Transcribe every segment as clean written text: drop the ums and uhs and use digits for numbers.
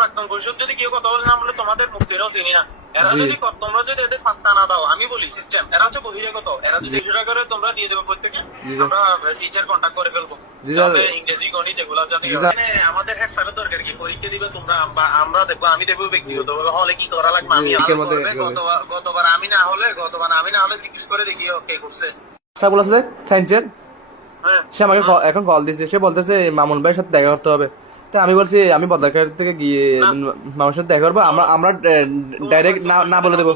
প্রাক্তন পরিষদ যদি কেউ কথা বলে না বলে তোমাদের মুক্তিরাও চিনি না। এরা যদি তোমরা যদি এদের পাত্তা না দাও, আমি বলি সিস্টেম, এরা হচ্ছে বহিরাগত। এরা যদি 200 টাকা করে তোমরা দিয়ে দেবে প্রত্যেকে, আমরা টিচার কন্ট্যাক্ট করে ফেলবো। ইংরেজি গণিত এগুলো জানি। আমাদের হেড স্যারের দরকার কি? পরীক্ষা দিবে তোমরা, আমরা দেখবো, আমি দেখবো ব্যক্তিগতভাবে হলে কি করা লাগবে। আমি গতবার আমি না হলে জিজ্ঞেস করে দেখি কে করছে। স্যার বলেছে সায়েন্সের, সে আমাকে এখন কল দিয়েছে, সে বলতেছে মামুন ভাইয়ের সাথে দেখা করতে হবে। তো আমি বলছি আমি বদলাখার থেকে গিয়ে মামুনের সাথে দেখা করবো, আমরা ডাইরেক্ট না বলে দেবো,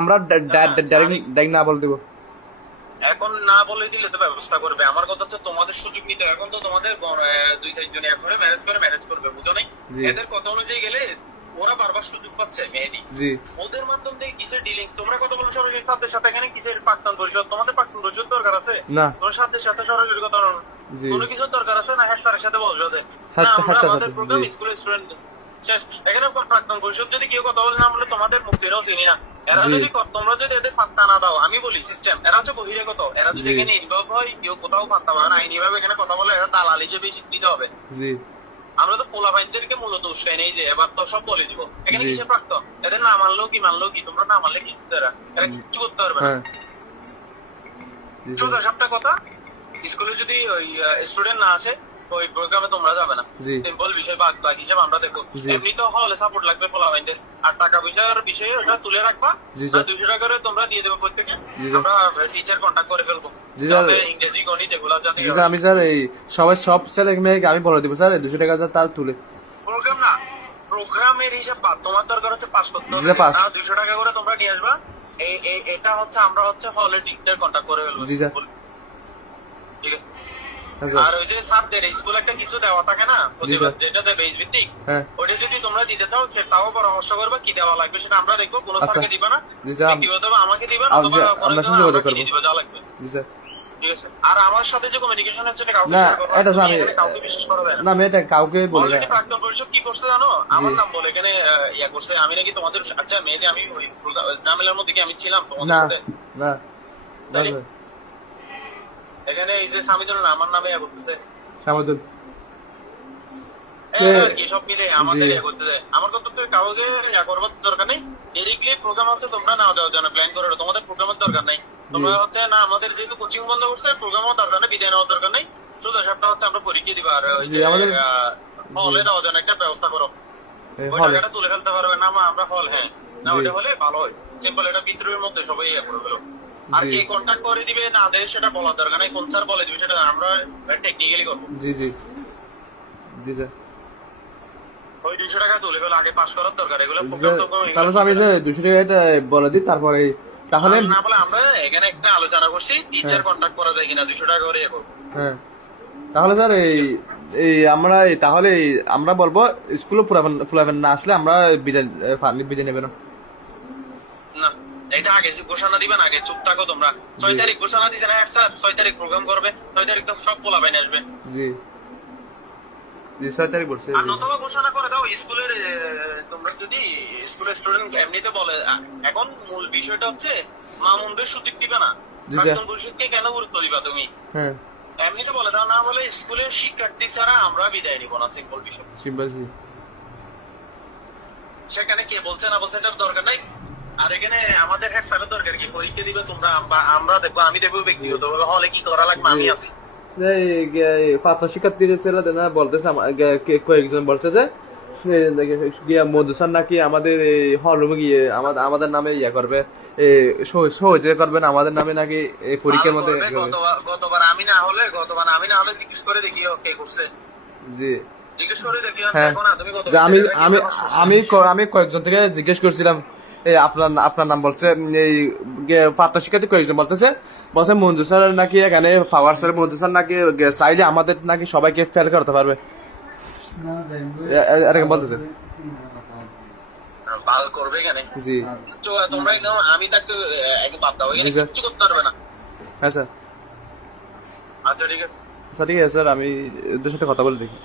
আমরা ডাইরেক্ট না বলে দেবো। এখন না বলে দিলে তো ব্যবস্থা করবে। আমার কথা হচ্ছে তোমাদের সুযোগ নিতে। এখন তো তোমাদের 2-4 জন এক করে ম্যানেজ করবে, বুঝো নাই? এদের কথা অনুযায়ী গেলে ওরা বারবার সুযোগ পাচ্ছে মেহেদি। ওদের মাধ্যম থেকে কিসের ডিলিংস? তোমরা কথা বলো সরাসরি সাথে সাথে। এখানে কিসের প্রাক্তন পরিষদ? তোমাদের প্রাক্তন পরিষদ দরকার আছে না? তোমার সাথে সরাসরি কথা বলো, কোনো কিছু দরকার আছে না? হেড স্যারের সাথে বলছো যে আমাদের প্রোগ্রাম স্কুলের স্টুডেন্ট শেষ। এখানে প্রাক্তন পরিষদ যদি কেউ কথা বলে না বলে তোমাদের মুক্তিরাও চিনি না। এরা যদি তোমরা যদি এদের পাত্তা না দাও, আমি বলি সিস্টেম, এরা হচ্ছে বহিরাগত। এরা যদি এখানে ইনভলভ হয়, কেউ কোথাও পাত্তা পাবে না, আইনি ভাবে এখানে কথা বলে, এরা দালাল হিসেবে স্বীকৃত হবে। আমরা তো পোলা বাইনদেরকে মূলত উৎসাহ নেই যে এবার তো সব বলে দিব। এখানে কিসের প্রাক্তন? এদের না মানলেও কি, তোমরা না মানলে কি এরা কিচ্ছু করতে পারবে না। সোজা সাপটা কথা, স্কুলে যদি ওই স্টুডেন্ট না আসে ওই প্রোগ্রামে তোমরা যাবে না। সিম্পল বিষয়, বাদ হিসেবে আমরা দেখো। এমনি তো হলে সাপোর্ট লাগবে পোলা বাইনদের, আর টাকা পয়সার বিষয়ে ওটা তুলে রাখবা। 200 টাকা করে তোমরা দিয়ে দেবো প্রত্যেকে, আমরা টিচার কন্ট্যাক্ট করে ফেলবো। ইংরেজি গণিত এগুলো জানি। আমি স্যার এই সব ছেলে মেয়েকে আমি বলে দিব স্যার 200 টাকা তার তুলে প্রোগ্রাম না, প্রোগ্রামের হিসাব বাদ। তোমার দরকার হচ্ছে পাস করতে হবে। 200 টাকা করে তোমরা নিয়ে আসবা। এটা হচ্ছে আমরা হচ্ছে হলে টিচার কন্ট্যাক্ট করে ফেলবো। ঠিক আছে। আর ওই যে স্যারদের স্কুল একটা কিছু দেওয়া থাকে না প্রতিবার, যেটা দেবে বেস ভিত্তিক, ওটা যদি তোমরা দিতে চাও সেটাও পরামর্শ করবে কি দেওয়া লাগবে সেটা আমরা দেখবো। কোনো স্যারকে দিবা না, ব্যক্তিগতভাবে আমাকে দিবা না, আমাকে দিবা যা লাগবে। ঠিক আছে। আর আমার সাথে যে কমিউনিকেশন হচ্ছে এটা কাউকে বিশ্বাস করা যায় না। আমি এটা কাউকে বলি না। প্রাক্তন পরিষদ কি করছে জানো? আমার নাম বলে এখানে ইয়া করছে। আমি নাকি তোমাদের, আচ্ছা মেয়েদের, আমি ওই ঝামেলার মধ্যে কি আমি ছিলাম তোমাদের সাথে? না। এখানে এই যে স্বামীজন আমার নামে ইয়া করতেছে, স্বামীজন কি সব মিলে আমাদের ইয়া করতেছে। আমার কথা তো কাউকে ইয়া করবার দরকার নেই। ডিরেক্টলি প্রোগ্রাম হচ্ছে তোমরা না যাওয়ার জন্য প্ল্যান করে, তোমাদের প্রোগ্রামের দরকার নেই। তোমরা হচ্ছে না, আমাদের যেহেতু কোচিং বন্ধ করছে, প্রোগ্রামও দরকার নেই, বিদায় নেওয়ার দরকার নেই। সোজা সাপটা হচ্ছে আমরা পরীক্ষা দিবা। আর ওই যে হলে দেওয়ার জন্য একটা ব্যবস্থা করো। ওই টাকাটা তুলে ফেলতে পারবে না? আমরা হল, না ওইটা হলে ভালো হয়। সিম্পল, এটা বিদ্রোহের মধ্যে সবাই ইয়া করে ফেলো। আর কে কন্ট্যাক্ট করে দিবে না দেয় সেটা বলার দরকার নেই। কোন স্যার বলে দিবে সেটা আমরা টেকনিক্যালি করবো। স্যার ওই 200 টাকা তুলে ফেলো, আগে পাস করার দরকার। এগুলো তাহলে আমি যে 200 টাকা এটা বলে দিই, তারপরে তাহলে না বলে আমরা এখানে একটা আলোচনা করছি টিচার কন্ট্যাক্ট করা যায় কিনা 200 টাকা করে করবো। তাহলে স্যার এই আমরা তাহলে আমরা বলবো স্কুলে পুরাবেন না আসলে আমরা বিদায় নেবে না। এটা আগে ঘোষণা দিবেন, আগে চুপ থাকো তোমরা। 6 তারিখ ঘোষণা দিছে না স্যার? 6 তারিখ প্রোগ্রাম করবে, 6 তারিখ তো সব পোলা বাইনে আসবে। 6 তারিখ বলছে। আর নতুবা ঘোষণা করে দাও স্কুলের, তোমরা যদি স্কুলের স্টুডেন্ট এমনিতে বলে। এখন মূল বিষয়টা হচ্ছে মামুনদের সুযোগ দিবে না, প্রাক্তন পরিষদকে কেন গুরুত্ব দিবা তুমি? এমনিতে বলে দাও, না বলে স্কুলের শিক্ষার্থী ছাড়া আমরা বিদায় নিব না। সিম্পল বিষয়। সেখানে কে বলছে না বলছে এটার দরকার নাই। আর এখানে আমাদের হেড স্যারের দরকার কি? পরীক্ষা দিবে তোমরা, আমরা দেখবো, আমি দেখবো ব্যক্তিগতভাবে হলে কি করা লাগবে, আমি আছি। পাত্র শিক্ষার্থীর ছেলে বলতেছে, কয়েকজন বলছে যে মধুসার নাকি আমাদের হল রুমে গিয়ে আমাদের নামে ইয়া করবে, সহযোগিতা করবেন আমাদের নামে নাকি পরীক্ষার মধ্যে। গতবার আমি না হলে জিজ্ঞেস করে দেখি কে করছে। জিজ্ঞেস করে দেখি। আমি কয়েকজন থেকে জিজ্ঞেস করছিলাম, আপনার নাম বলছে, এই পাত্র শিক্ষার্থী কয়েকজন বলছে মঞ্জু স্যার নাকি এখানে পাওয়ার স্যার, মঞ্জু স্যার নাকি চাইলে আমাদের নাকি সবাইকে ফেল করতে পারবে এরকম বলতেছে। করবে কেন? তোমরা আমি তাকে বাদ দাও, কিছু করতে পারবে না। স্যার। আচ্ছা ঠিক আছে স্যার, আমি ওদের সাথে কথা বলে দেখি।